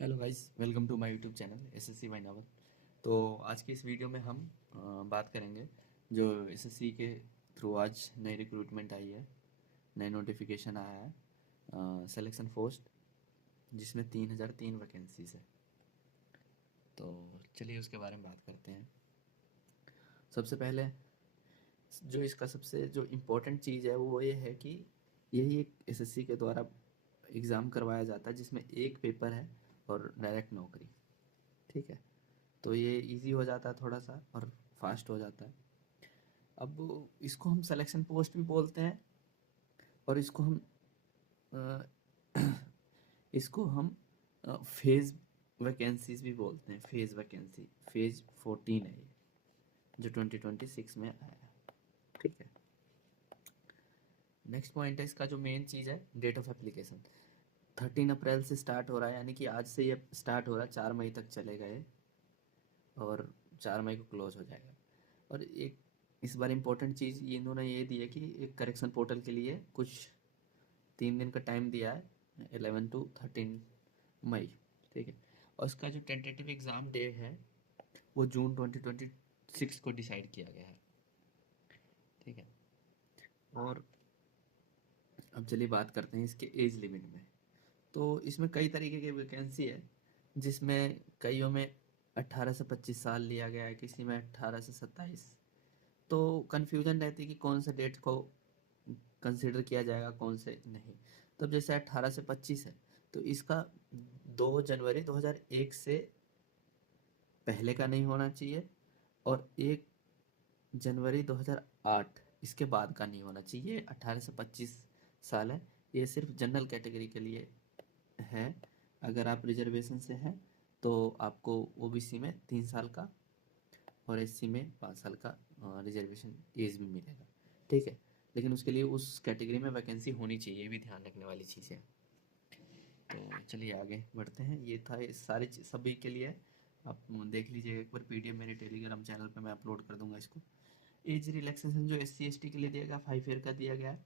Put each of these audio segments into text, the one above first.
Hello guys, welcome to my YouTube channel SSC by Naval. तो आज की इस वीडियो में हम बात करेंगे जो एसएससी के थ्रू आज नई रिक्रूटमेंट आई है, नई नोटिफिकेशन आया है सिलेक्शन पोस्ट, जिसमें 3003 वैकेंसीज है। तो चलिए उसके बारे में बात करते हैं। सबसे पहले जो इसका सबसे जो इम्पोर्टेंट चीज़ है वो ये है कि यही एक एसएससी के द्वारा एग्ज़ाम करवाया जाता है जिसमें एक पेपर है और डायरेक्ट नौकरी। ठीक है, तो ये इजी हो जाता है थोड़ा सा और फास्ट हो जाता है। अब इसको हम सिलेक्शन पोस्ट भी बोलते हैं और अ, इसको हम फेज वैकेंसीज भी बोलते हैं। फेज वैकेंसी, फेज 14 है ये, जो 2026 में आया है। ठीक है, नेक्स्ट पॉइंट है इसका जो मेन चीज़ है, डेट ऑफ एप्लीकेशन 13 अप्रैल से स्टार्ट हो रहा है, यानी कि आज से ये स्टार्ट हो रहा है, 4 मई तक चलेगा ये और 4 मई को क्लोज हो जाएगा। और एक इस बार इम्पोर्टेंट चीज़ ये इन्होंने ये दी है कि एक करेक्शन पोर्टल के लिए कुछ 3 दिन का टाइम दिया है, 11 to 13 मई। ठीक है, और इसका जो टेंटेटिव एग्ज़ाम डे है वो जून 2026 को डिसाइड किया गया है। ठीक है, और अब चलिए बात करते हैं इसके एज लिमिट में। तो इसमें कई तरीके की वैकेंसी है, जिसमें कईयों में 18 से 25 साल लिया गया है, किसी में 18 से 27। तो कन्फ्यूजन रहती है कि कौन से डेट को कंसिडर किया जाएगा, कौन से नहीं। तो जैसे 18 से 25 है, तो इसका 2 जनवरी 2001 से पहले का नहीं होना चाहिए और 1 जनवरी 2008 इसके बाद का नहीं होना चाहिए। 18 से 25 साल है, ये सिर्फ जनरल कैटेगरी के लिए है। अगर आप रिजर्वेशन से हैं तो आपको ओबीसी में 3 साल का और एससी में 5 साल का रिजर्वेशन एज भी मिलेगा। ठीक है, लेकिन उसके लिए उस कैटेगरी में वैकेंसी होनी चाहिए, ये भी ध्यान रखने वाली चीज़ है। तो चलिए आगे बढ़ते हैं। ये था ये सारे सभी के लिए। आप देख लीजिए एक बार, पीडीएफ मेरे टेलीग्राम चैनल पे मैं अपलोड कर दूंगा इसको। एज रिलैक्सेशन जो एससी एसटी के लिए दिया गया 5 ईयर का दिया गया है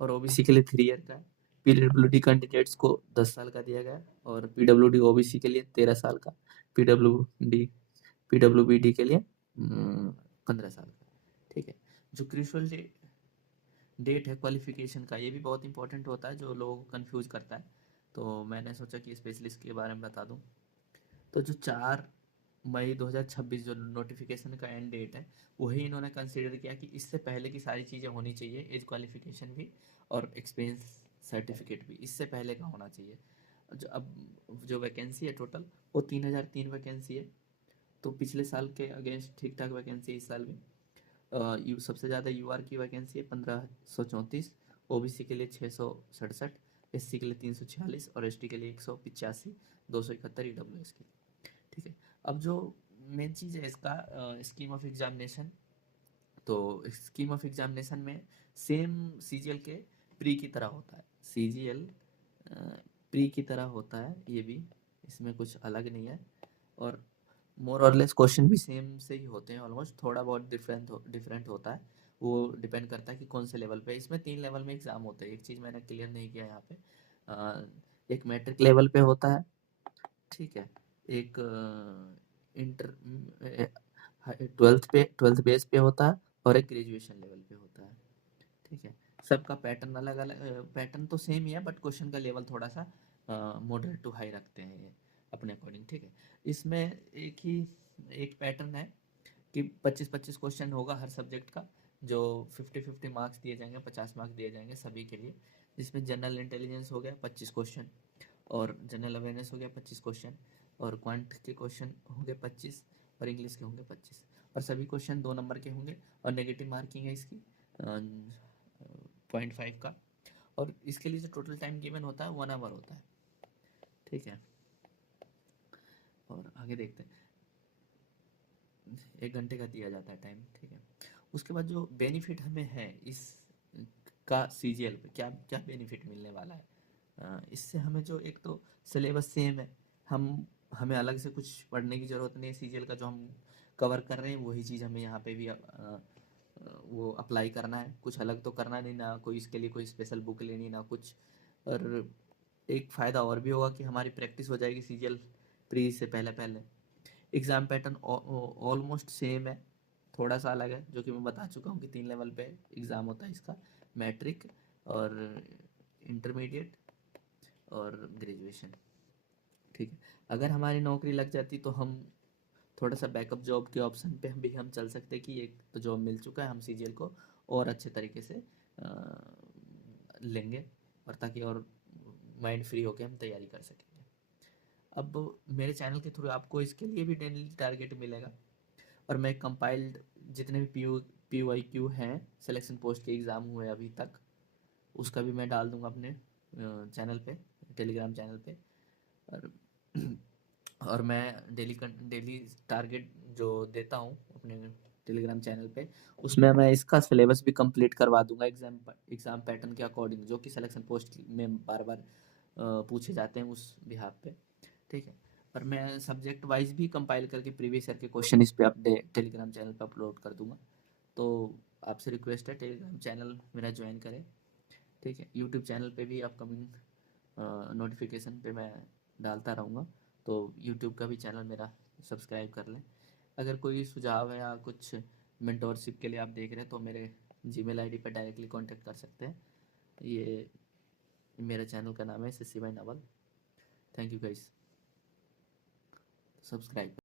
और ओबीसी के लिए 3 ईयर का है। पीडब्ल्यूडी कैंडिडेट्स को 10 साल का दिया गया है और पीडब्ल्यूडी ओबीसी के लिए 13 साल का। पीडब्ल्यूडी पीडब्ल्यूबीडी के लिए 15 साल का। ठीक है, जो क्रूशियल डेट है क्वालिफिकेशन का, ये भी बहुत इंपॉर्टेंट होता है, जो लोगों को कंफ्यूज करता है। तो मैंने सोचा कि स्पेशलिस्ट के बारे में बता दूं। तो जो 4 मई 2026 जो नोटिफिकेशन का एंड डेट है, वही इन्होंने कंसीडर किया कि इससे पहले की सारी चीज़ें होनी चाहिए, एज क्वालिफिकेशन भी और एक्सपीरियंस सर्टिफिकेट भी इससे पहले का होना चाहिए। अब जो वैकेंसी है टोटल, वो 3003 वैकेंसी है। तो पिछले साल के अगेंस्ट ठीक ठाक वैकेंसी इस साल भी। सबसे ज़्यादा यूआर की वैकेंसी है 1534, ओबीसी के लिए 667, एससी के लिए 346 और एसटी के लिए 185, 271 ईडब्ल्यूएस की। ठीक है, अब जो मेन चीज़ है इसका स्कीम ऑफ एग्जामिनेशन। तो स्कीम ऑफ एग्जामिनेशन में सेम सीजीएल के प्री की तरह होता है। सीजीएल प्री की तरह होता है ये भी, इसमें कुछ अलग नहीं है। और मोर और लेस क्वेश्चन भी सेम से ही होते हैं ऑलमोस्ट, थोड़ा बहुत डिफरेंट होता है। वो डिपेंड करता है कि कौन से लेवल पे। इसमें 3 लेवल में एग्ज़ाम होते हैं, एक चीज़ मैंने क्लियर नहीं किया यहाँ पे। एक मैट्रिक लेवल पे होता है, ठीक है, एक इंटर 12th बेस पे होता है और एक ग्रेजुएशन लेवल पे होता है। ठीक है, सबका पैटर्न अलग अलग, पैटर्न तो सेम ही है बट क्वेश्चन का लेवल थोड़ा सा मॉडरेट टू हाई रखते हैं ये अपने अकॉर्डिंग। ठीक है, इसमें एक पैटर्न है कि 25-25 क्वेश्चन होगा हर सब्जेक्ट का, जो 50-50 मार्क्स दिए जाएंगे, 50 मार्क्स दिए जाएंगे सभी के लिए। जिसमें जनरल इंटेलिजेंस हो गया 25 क्वेश्चन, और जनरल अवेयरनेस हो गया 25 क्वेश्चन, और क्वांट के क्वेश्चन होंगे 25, और इंग्लिश के होंगे 25। और सभी क्वेश्चन 2 नंबर के होंगे और नेगेटिव मार्किंग है इसकी 0.5 का। और इसके लिए जो टोटल टाइम गिवन होता है 1 आवर होता है। ठीक है, और आगे देखते हैं। 1 घंटे का दिया जाता है टाइम। ठीक है, उसके बाद जो बेनिफिट हमें है इस का सीजीएल पे, क्या क्या बेनिफिट मिलने वाला है। इससे हमें जो एक तो सिलेबस सेम है, हमें अलग से कुछ पढ़ने की ज़रूरत नहीं है। सीजीएल का जो हम कवर कर रहे हैं वही चीज़ हमें यहाँ पे भी वो अप्लाई करना है, कुछ अलग तो करना नहीं, ना कोई इसके लिए कोई स्पेशल बुक लेनी ना कुछ। और एक फ़ायदा और भी होगा कि हमारी प्रैक्टिस हो जाएगी सीजीएल प्री से पहले पहले। एग्ज़ाम पैटर्न ऑलमोस्ट सेम है, थोड़ा सा अलग है, जो कि मैं बता चुका हूँ कि 3 लेवल पे एग्ज़ाम होता है इसका, मैट्रिक और इंटरमीडिएट और ग्रेजुएशन। ठीक है, अगर हमारी नौकरी लग जाती तो हम थोड़ा सा बैकअप जॉब के ऑप्शन पे भी हम चल सकते हैं कि एक तो जॉब मिल चुका है, हम सीजीएल को और अच्छे तरीके से लेंगे, और ताकि और माइंड फ्री होकर हम तैयारी कर सकेंगे। अब मेरे चैनल के थ्रू आपको इसके लिए भी डेली टारगेट मिलेगा, और मैं कंपाइल्ड जितने भी पी वाई क्यू हैं सिलेक्शन पोस्ट के एग्ज़ाम हुए अभी तक, उसका भी मैं डाल दूंगा अपने चैनल पे, टेलीग्राम चैनल पे। और और मैं डेली टारगेट जो देता हूँ अपने टेलीग्राम चैनल पे, उसमें मैं इसका सिलेबस भी कंप्लीट करवा दूंगा एग्ज़ाम पैटर्न के अकॉर्डिंग, जो कि सिलेक्शन पोस्ट में बार बार पूछे जाते हैं उस बिहाफ पे। ठीक है, और मैं सब्जेक्ट वाइज भी कंपाइल करके प्रीवियस ईयर के क्वेश्चन इस पे अपडेट टेलीग्राम चैनल पे अपलोड कर दूंगा। तो आपसे रिक्वेस्ट है टेलीग्राम चैनल मेरा ज्वाइन करें। ठीक है, यूट्यूब चैनल पे भी अपकमिंग नोटिफिकेशन पे मैं डालता रहूँगा, तो यूट्यूब का भी चैनल मेरा सब्सक्राइब कर लें। अगर कोई सुझाव है या कुछ मेंटोरशिप के लिए आप देख रहे हैं तो मेरे जीमेल आईडी पर डायरेक्टली कांटेक्ट कर सकते हैं। ये मेरे चैनल का नाम है Sissy by Naval. Thank you guys, subscribe.